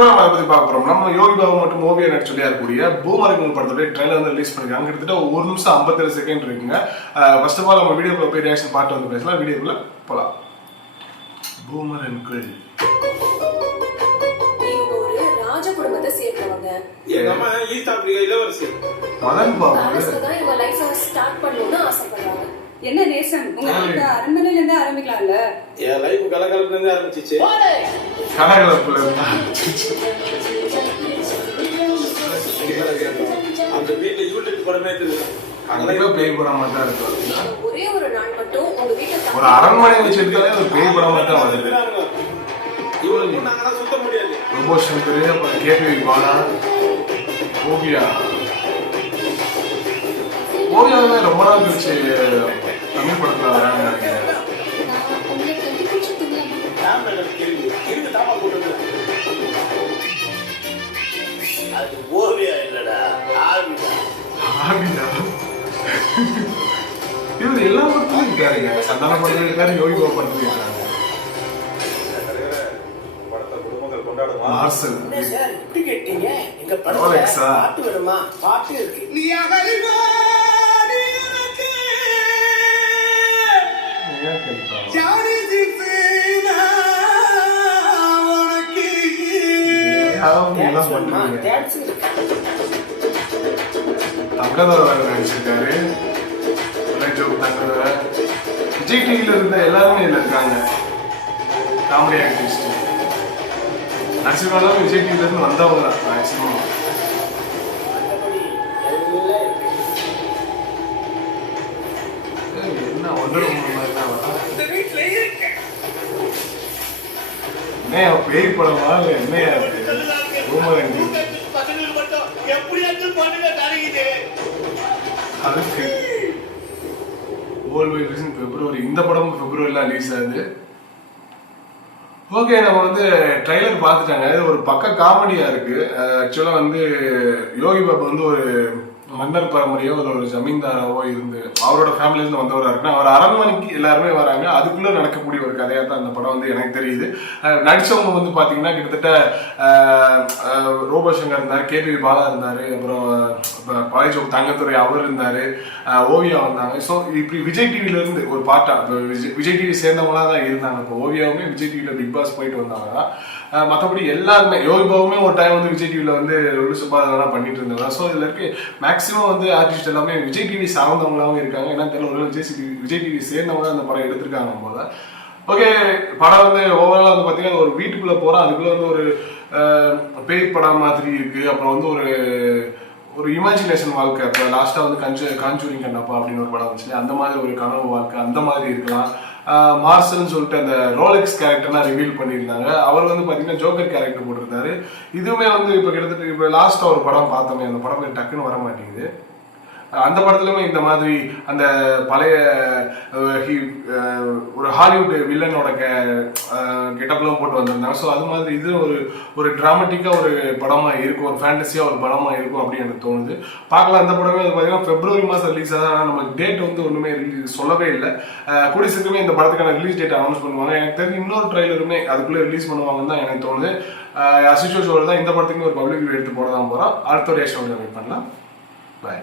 நம்ம அதை பத்தி பார்க்க போறோம். நம்ம யோகி பாபு மற்றும் ஓவியா நடிச்சு இருக்கக்கூடிய பூமரங்கள் படத்தோட ட்ரெய்லர் வந்து ரிலீஸ் பண்ணிருக்காங்க. கிட்டத்தட்ட 1 நிமிஷம் 57 செகண்ட் இருக்குங்க. ஃபர்ஸ்ட் ஆஃப் ஆல் நம்ம வீடியோக்குள்ள போய் ரியாக்ஷன் பார்த்து வந்து பேசலாம். வீடியோக்குள்ள போலாம். பூமரங்கள் ராஜ குடும்பத்தை சேர்ந்தவங்க. நம்ம ஈஸ்ட் ஆப்பிரிக்கா இளவரசி மதன் பாபு அரசுதான் இவங்க லைஃப் ஸ்டார்ட் பண்ணணும்னு ஆசைப்படுறாங்க. என்ன நேசன் உங்களுக்கு அரண்மனையில இருந்து ஆரம்பிக்கலாம்ல? என் லைஃப் கலகலப்புல இருந்து ஆரம்பிச்சிச்சு. கலகலப்புல அந்த வீட்டுல யூடியூப் படமே தெரியும். அங்கேயோ பேய் படம் மட்டும் இருக்கு. ஒரே ஒரு நாள் மட்டும் உங்க வீட்டுல ஒரு அரண்மனை வச்சு எடுத்தாலே ஒரு பேய் படம் மட்டும் வருது. இவங்களுக்கு நாங்களாம் சுத்த முடியாது. ரோபோஷங்கர், கேபி பாலா, ஓவியா ஓவியாவே ரொம்ப நாள் கழிச்சு தமிழ் படத்துல வராங்க நினைக்கிறேன். அது ஓவியா இல்லடா, ஆவிடா. இவர் எல்லா படத்துலயும் இருக்காருங்க. சந்தான படத்துல இருக்காரு, யோகி பாபு படத்துல இருக்காரு. மார்சல் சார் இப்படி கேட்டீங்க? எங்க படத்துல பாட்டு வருமா? பாட்டு இருக்கு. நீ அகலிவா நீ எனக்கு ஜானி ஜிஃபினா உனக்கு எல்லாம் பண்ணுவாங்க. டான்ஸ் இருக்கு. தங்கதோர நடிச்சிருக்காரு. தங்கதோர விஜய் டிவில இருந்த எல்லாருமே இதுல இருக்காங்க. காமெடி ஆக்டிவிஸ்ட் நடிச்சிருக்காலும் விஜய் டிவில இருந்து வந்தவங்க தான் மேக்சிமம். என்ன ஒன்றரை 3 மாதிரி தான் வரா. என்ன பேய் படமா இல்ல என்னையா அதுக்கு பிப்ரவரி இந்த படம் பிப்ரவரில ரிலீஸ் ஆகுது. ஓகே, நம்ம வந்து ட்ரைலர் பார்த்துட்டாங்க. இது ஒரு பக்க காமெடியா இருக்கு. ஆக்சுவலா வந்து யோகி பாபு வந்து ஒரு மன்னர் பரம்பரையோ ஒரு ஜமீன்தாராவோ இருந்து அவரோட ஃபேமிலில இருந்து வந்தவரா இருக்குன்னா அவர் அரண்மனைக்கு எல்லாருமே வராங்க. அதுக்குள்ள நடக்கக்கூடிய ஒரு கதையா தான் அந்த படம் வந்து எனக்கு தெரியுது. நடிச்சவங்க வந்து பாத்தீங்கன்னா கிட்டத்தட்ட ரோபோசங்கர் இருந்தாரு, கேபி பாலா இருந்தாரு, அப்புறம் பழைச்சோக் தங்கத்துறை அவர் இருந்தாரு, ஓவியா வந்தாங்க. ஸோ இப்படி விஜய் டிவில இருந்து ஒரு பாட்டா விஜய் டிவி சேர்ந்தவங்களா தான் இருந்தாங்க. இப்போ ஓவியாவுமே விஜய் டிவில பிக் பாஸ் போயிட்டு வந்தாங்க. மற்றபடி எல்லாருமே யோகி பாபுமே ஒரு டைம் வந்து விஜய் டிவில வந்து லுசுபாதெல்லாம் பண்ணிட்டு இருந்தாங்க. ஸோ இதுல இருக்கு மேக்ஸிமம் வந்து ஆர்டிஸ்ட் எல்லாமே விஜய் டிவி சார்ந்தவங்களாவும் இருக்காங்க. ஏன்னா தெரியல ஒரு விஜய் டிவி சேர்ந்தவங்க அந்த படம் எடுத்திருக்காங்க போல. ஓகே, படம் வந்து ஓவராலா வந்து பாத்தீங்கன்னா ஒரு வீட்டுக்குள்ள போறோம். அதுக்குள்ள வந்து ஒரு பேய் படம் மாதிரி இருக்கு. அப்புறம் வந்து ஒரு இமேஜினேஷன் வாழ்க்கை. இப்போ லாஸ்டா வந்து காஞ்சூரிங் கண்ணப்பா அப்படின்னு ஒரு படம் வந்துச்சு. அந்த மாதிரி ஒரு கனவு வாழ்க்கை அந்த மாதிரி இருக்கலாம். மார்சல்னு சொல்லிட்டு அந்த ரோலெக்ஸ் கேரக்டர்லாம் ரிவீல் பண்ணியிருந்தாங்க. அவர் வந்து பாத்தீங்கன்னா ஜோக்கர் கேரக்டர் போட்டிருந்தாரு. இதுவுமே வந்து இப்போ கிட்டத்தட்ட இப்போ லாஸ்டா ஒரு படம் பார்த்தோமே, அந்த படம் டக்குன்னு வர மாட்டேங்குது. அந்த படத்துலயுமே இந்த மாதிரி அந்த பழைய ஒரு ஹாலிவுட் வில்லனோட கெட்டப்லாம் போட்டு வந்திருந்தாங்க. ஸோ அது மாதிரி இது ஒரு டிராமட்டிக்கா ஒரு படமா இருக்கும், ஒரு ஃபேண்டசியா ஒரு படமா இருக்கும் அப்படின்னு எனக்கு தோணுது. பார்க்கலாம். அந்த படமே வந்து பார்த்தீங்கன்னா பிப்ரவரி மாதம் ரிலீஸ் ஆகுது. ஆனால் நமக்கு டேட் வந்து ஒன்றுமே சொல்லவே இல்லை. கூடிய சீக்கிரமே இந்த படத்துக்கான ரிலீஸ் டேட் அனௌன்ஸ் பண்ணுவாங்க. எனக்கு தெரிஞ்சு இன்னொரு ட்ரைலருமே அதுக்குள்ளே ரிலீஸ் பண்ணுவாங்கன்னு தான் எனக்கு தோணுது. அசிச்சோ ஷோவில் தான் இந்த படத்துக்கு ஒரு பப்ளிக் எடுத்து போட தான் போகிறோம். அடுத்த ஒரு ரியாக்ஷன் வெயிட் பண்ணலாம். பாய்.